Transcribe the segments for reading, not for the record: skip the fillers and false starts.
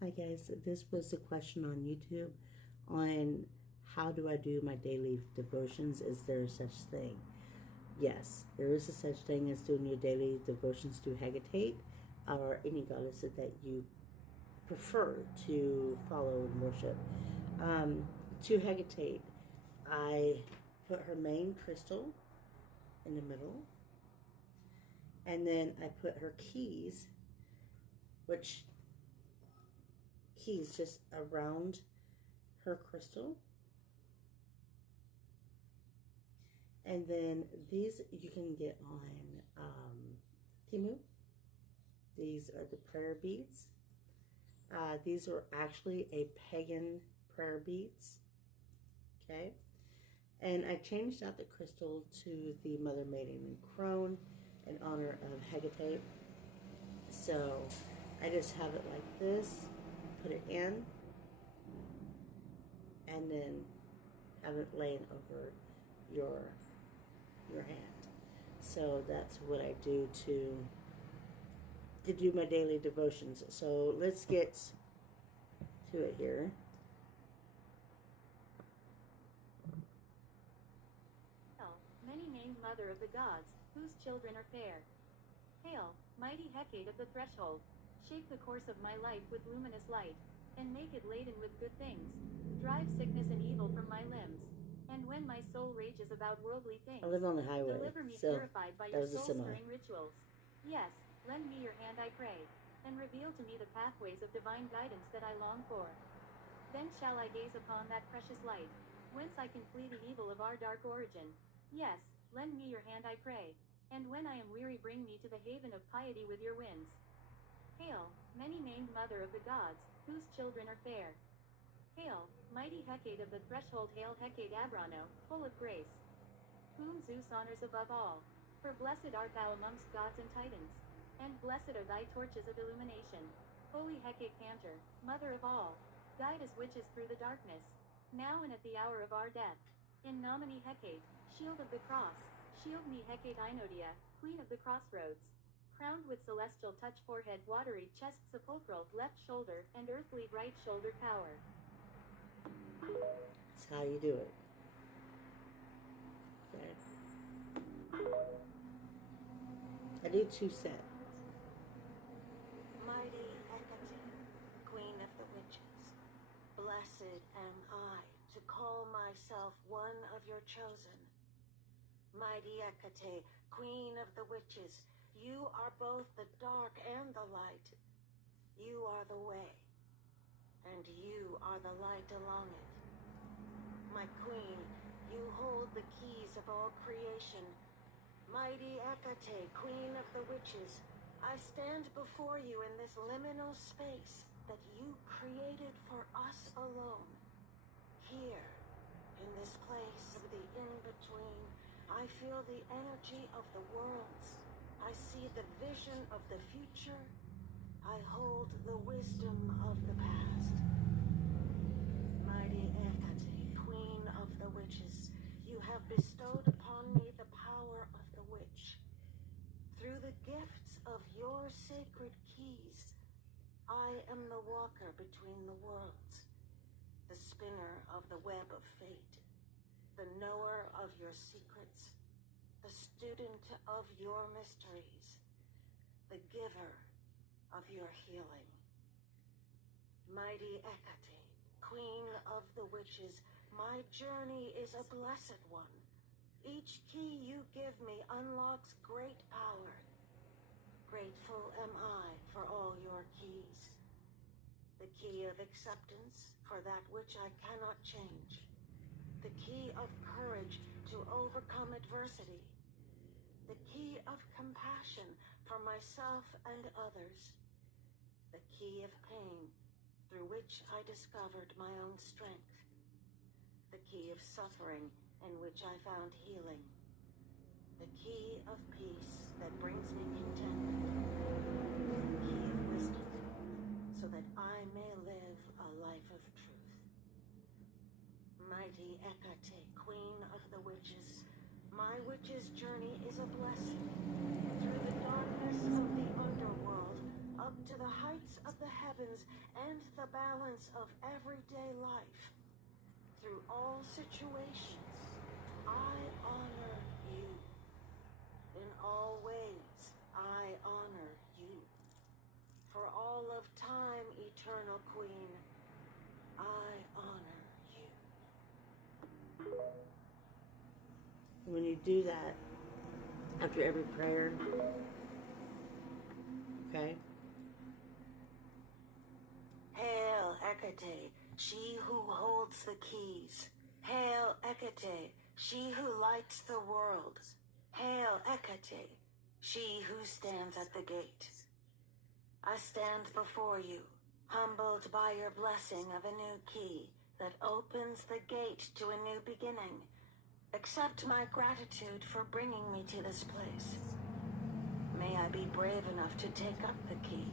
Hi guys, this was a question on YouTube on how do I do my daily devotions? Is there such thing? Yes, there is a such thing as doing your daily devotions to Hekate or any goddess that you prefer to follow and worship. To Hekate, I put her main crystal in the middle, and then I put her keys, which keys just around her crystal. And then these you can get on Timu. These are the prayer beads. These are actually a pagan prayer beads. Okay. And I changed out the crystal to the Mother Maiden and Crone in honor of Hekate. So I just have it like this, put it in, and then have it laying over your hand. So that's what I do to do my daily devotions. So let's get to it here. Hail, many-named Mother of the Gods, whose children are fair. Hail, mighty Hecate of the threshold, shape the course of my life with luminous light, and make it laden with good things. Drive sickness and evil from my limbs. And when my soul rages about worldly things, I live on the highway, deliver me so purified by your soul-stirring rituals. Yes, lend me your hand, I pray, and reveal to me the pathways of divine guidance that I long for. Then shall I gaze upon that precious light, whence I can flee the evil of our dark origin. Yes, lend me your hand, I pray, and when I am weary bring me to the haven of piety with your winds. Hail, many-named Mother of the Gods, whose children are fair. Hail, mighty Hecate of the threshold, hail Hecate Abrano, full of grace, whom Zeus honors above all, for blessed art thou amongst gods and titans, and blessed are thy torches of illumination. Holy Hecate Cantor, Mother of all, guide us witches through the darkness, now and at the hour of our death. In nomine Hecate, shield of the cross, shield me Hecate Inodia, queen of the crossroads, crowned with celestial touch, forehead watery, chest sepulchral, left shoulder, and earthly right shoulder power. That's how you do it. Okay. I do 2 sets. Mighty Hecate, Queen of the Witches, blessed am I to call myself one of your chosen. Mighty Hecate, Queen of the Witches, you are both the dark and the light. You are the way, and you are the light along it. My queen, you hold the keys of all creation. Mighty Hecate, Queen of the Witches, I stand before you in this liminal space that you created for us alone. Here, in this place of the in-between, I feel the energy of the worlds. I see the vision of the future. I hold the wisdom of the past. Mighty Hecate, Queen of the Witches, you have bestowed upon me the power of the witch. Through the gifts of your sacred keys, I am the walker between the worlds, the spinner of the web of fate, the knower of your secrets, the student of your mysteries, the giver of your healing. Mighty Hecate, Queen of the Witches, my journey is a blessed one. Each key you give me unlocks great power. Grateful am I for all your keys. The key of acceptance for that which I cannot change. The key of courage to overcome adversity. The key of compassion for myself and others. The key of pain through which I discovered my own strength. The key of suffering in which I found healing. The key of peace that brings me contentment. The key of wisdom so that I may live a life of truth. Mighty Hecate, Queen of the Witches, my witch's journey is a blessing. Through the darkness of the underworld, up to the heights of the heavens and the balance of everyday life. Through all situations, I honor you. In all ways, I honor you. For all of time, eternal queen, I honor you. When you do that, after every prayer, okay? Hail, Hekate, she who holds the keys. Hail, Hekate, she who lights the world. Hail, Hekate, she who stands at the gate. I stand before you, humbled by your blessing of a new key that opens the gate to a new beginning. Accept my gratitude for bringing me to this place. May I be brave enough to take up the key.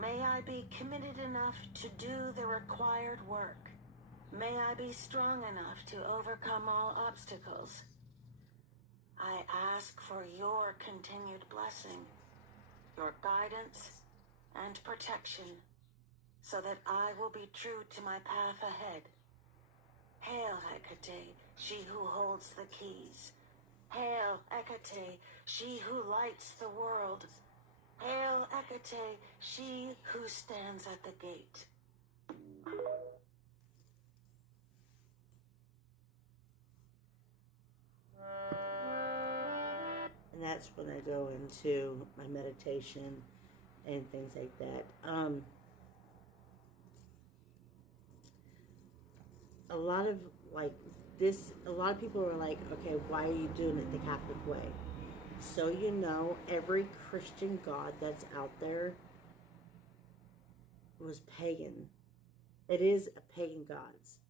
May I be committed enough to do the required work. May I be strong enough to overcome all obstacles. I ask for your continued blessing, your guidance and protection, so that I will be true to my path ahead. Hail, Hekate, she who holds the keys. Hail, Hekate, she who lights the world. Hail, Hekate, she who stands at the gate. And that's when I go into my meditation and things like that. A lot of people are like, okay, why are you doing it the Catholic way? So you know, every Christian god that's out there was pagan. It is a pagan gods.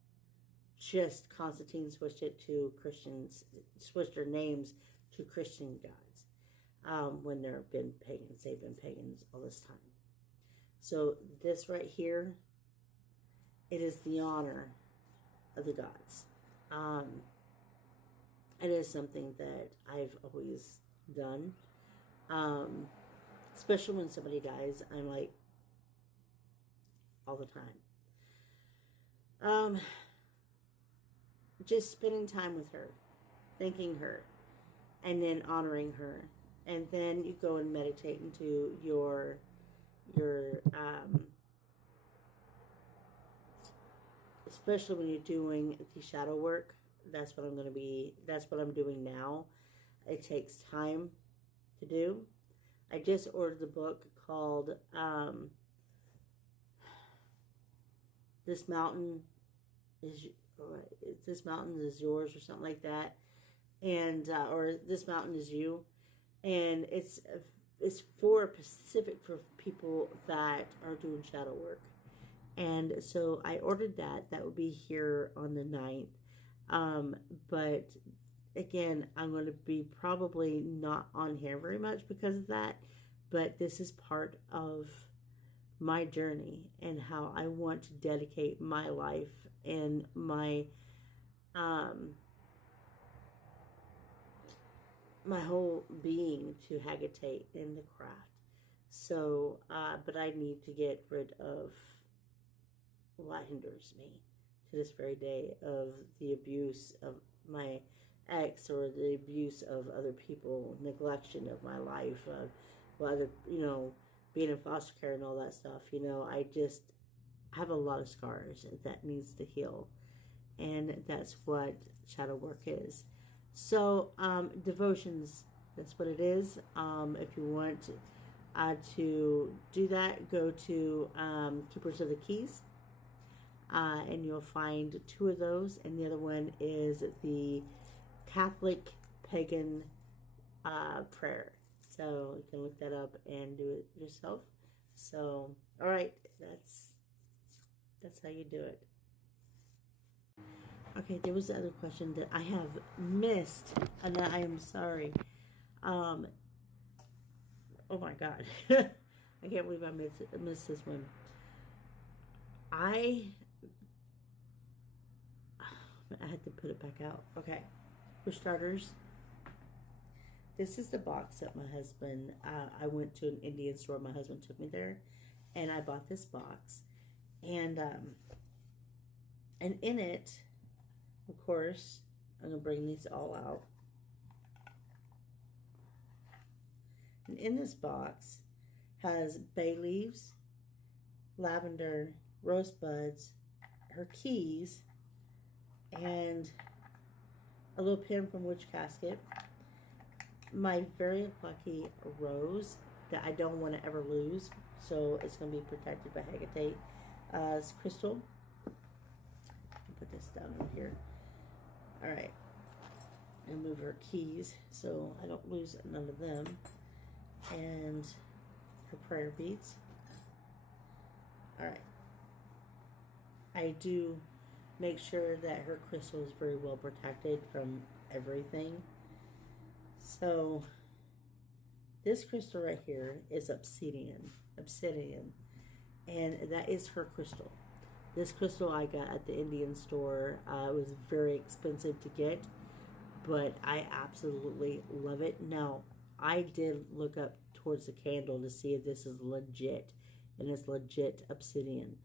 Just Constantine switched it to Christians, switched their names to Christian gods. When there have been pagans, they've been pagans all this time. So this right here, it is the honor of the gods. It is something that I've always done. Especially when somebody dies, I'm like, all the time. Just spending time with her, thanking her, and then honoring her. And then you go and meditate into your especially when you're doing the shadow work. That's what I'm doing now. It takes time to do. I just ordered the book called This Mountain is Yours, or something like that, and or This Mountain is You, and it's for people that are doing shadow work. And so I ordered that. That will be here on the 9th. But again, I'm going to be probably not on here very much because of that. But this is part of my journey and how I want to dedicate my life and my my whole being to Hekate in the craft. So, but I need to get rid of what hinders me to this very day, of the abuse of my ex, or the abuse of other people, neglection of my life, being in foster care and all that stuff. I just have a lot of scars that needs to heal, and that's what shadow work is. So devotions, that's what it is. If you want to do that, go to Keepers of the Keys. And you'll find 2 of those, and the other one is the Catholic Pagan prayer. So you can look that up and do it yourself. So, all right, that's how you do it. Okay, there was the other question that I have missed, and I am sorry. Oh my God, I can't believe I missed this one. I had to put it back out. Okay. For starters, this is the box that my husband, I went to an Indian store. My husband took me there, and I bought this box. And in it, of course, I'm going to bring these all out. And in this box has bay leaves, lavender, rose buds, her keys, and a little pin from Witch Casket, my very lucky rose that I don't want to ever lose, so it's going to be protected by Hekate crystal. Put this down over here. Alright, and move her keys so I don't lose none of them, and her prayer beads. Alright, I do make sure that her crystal is very well protected from everything. So this crystal right here is obsidian, and that is her crystal. This crystal I got at the Indian store. It was very expensive to get, but I absolutely love it. Now, I did look up towards the candle to see if this is legit, and it's legit obsidian.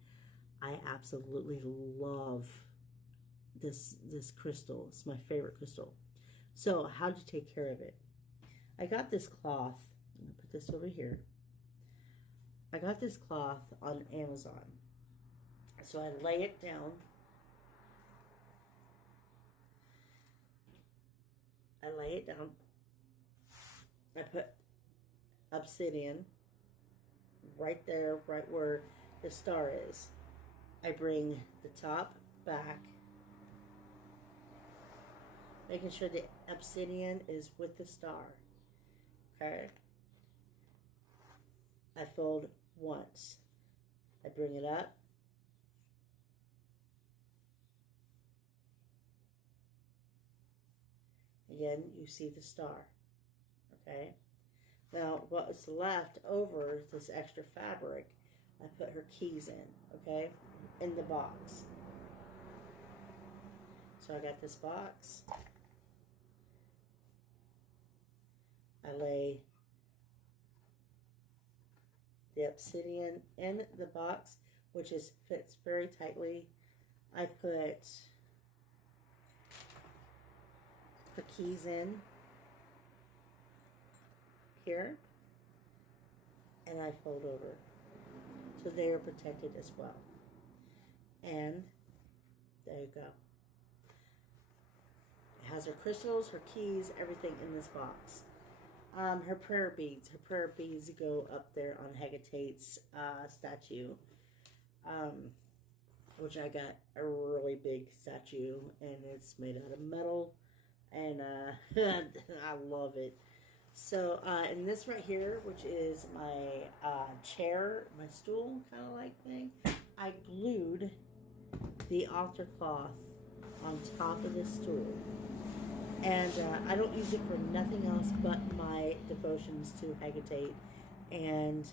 I absolutely love this crystal. It's my favorite crystal. So, how to take care of it? I got this cloth. I'm going to put this over here. I got this cloth on Amazon. So I lay it down. I put obsidian right there, right where the star is. I bring the top back, making sure the obsidian is with the star. Okay? I fold once. I bring it up. Again, you see the star. Okay? Now, what's left over, this extra fabric, I put her keys in. Okay? In the box. So I got this box. I lay the obsidian in the box, which fits very tightly. I put her keys in here, and I fold over, so they are protected as well. And there you go. It has her crystals, her keys, everything in this box. Her prayer beads. Her prayer beads go up there on Hekate's statue, which I got a really big statue, and it's made out of metal, and I love it. So, and this right here, which is my chair, my stool kind of like thing, I glued the altar cloth on top of this stool. And I don't use it for nothing else but my devotions to Hekate. And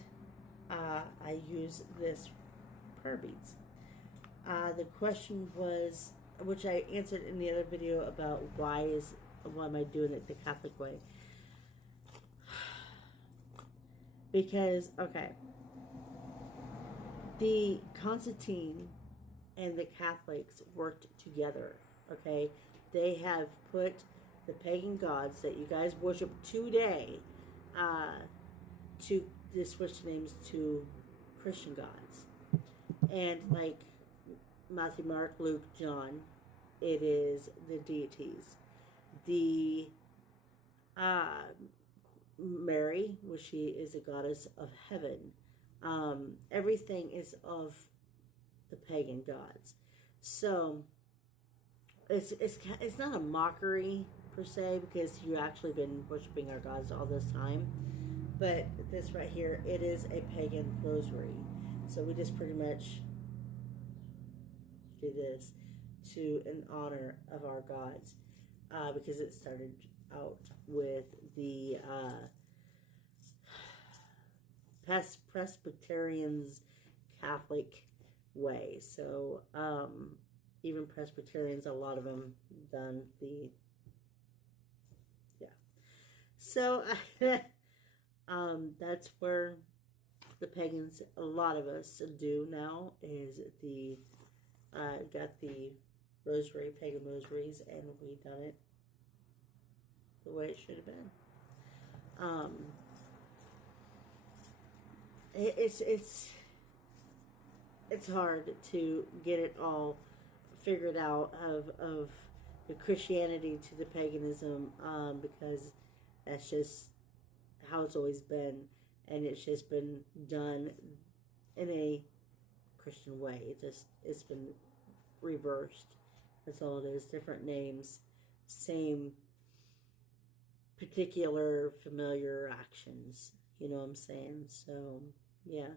I use this prayer beads. The question was, which I answered in the other video about why am I doing it the Catholic way? Because, okay, the Constantine and the Catholics worked together, okay? They have put the pagan gods that you guys worship today to switch names to Christian gods. And like Matthew, Mark, Luke, John, it is the deities. The Mary, which she is a goddess of heaven. Everything is of the pagan gods. So it's not a mockery per se, because you actually been worshiping our gods all this time. But this right here, it is a pagan rosary. So we just pretty much do this in honor of our gods, because it started out with the Presbyterians Catholic way. So even Presbyterians, a lot of them done the So, that's where the pagans, a lot of us do now, is got the rosary, pagan rosaries, and we done it the way it should have been. It's hard to get it all figured out of the Christianity to the paganism, because that's just how it's always been, and it's just been done in a Christian way. It's been reversed. That's all it is. Different names, same particular familiar actions. You know what I'm saying? So yeah.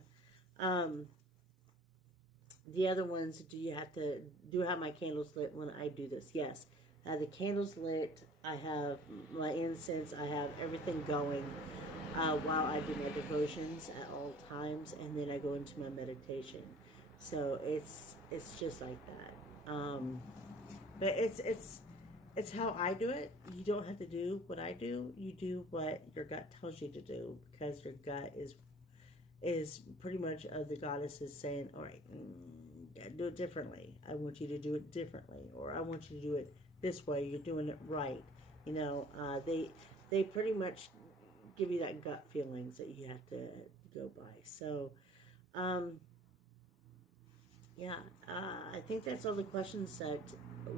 The other ones, do I have my candles lit when I do this? Yes. I have the candles lit. I have my incense. I have everything going while I do my devotions at all times, and then I go into my meditation. So it's just like that. But it's how I do it. You don't have to do what I do. You do what your gut tells you to do, because your gut is pretty much the goddess is saying, all right, do it differently. I want you to do it differently, or I want you to do it this way. You're doing it right. You know, they pretty much give you that gut feelings that you have to go by. So, yeah, I think that's all the questions that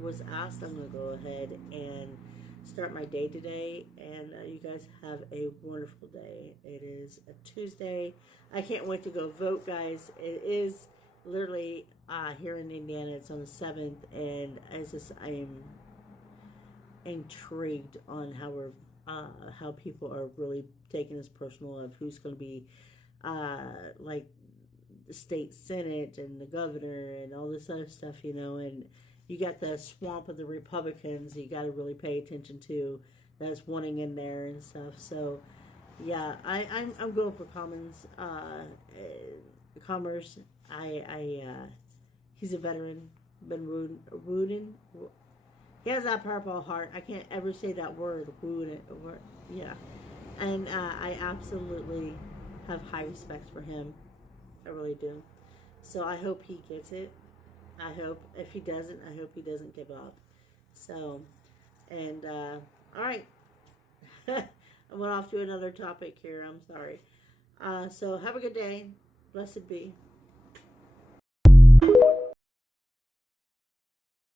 was asked. I'm going to go ahead and start my day today, and you guys have a wonderful day. It is a Tuesday. I can't wait to go vote, guys. It is literally here in Indiana. It's on the 7th, and I am intrigued on how people are really taking this personal of who's going to be like the state senate and the governor and all this other stuff, and you got the swamp of the Republicans you got to really pay attention to, that's wanting in there and stuff. So yeah, I'm going for Commerce. He's a veteran, been rooting. He has that purple heart. I can't ever say that word. Yeah. And I absolutely have high respect for him. I really do. So I hope he gets it. I hope. If he doesn't, I hope he doesn't give up. So, and, all right. I went off to another topic here. I'm sorry. So have a good day. Blessed be.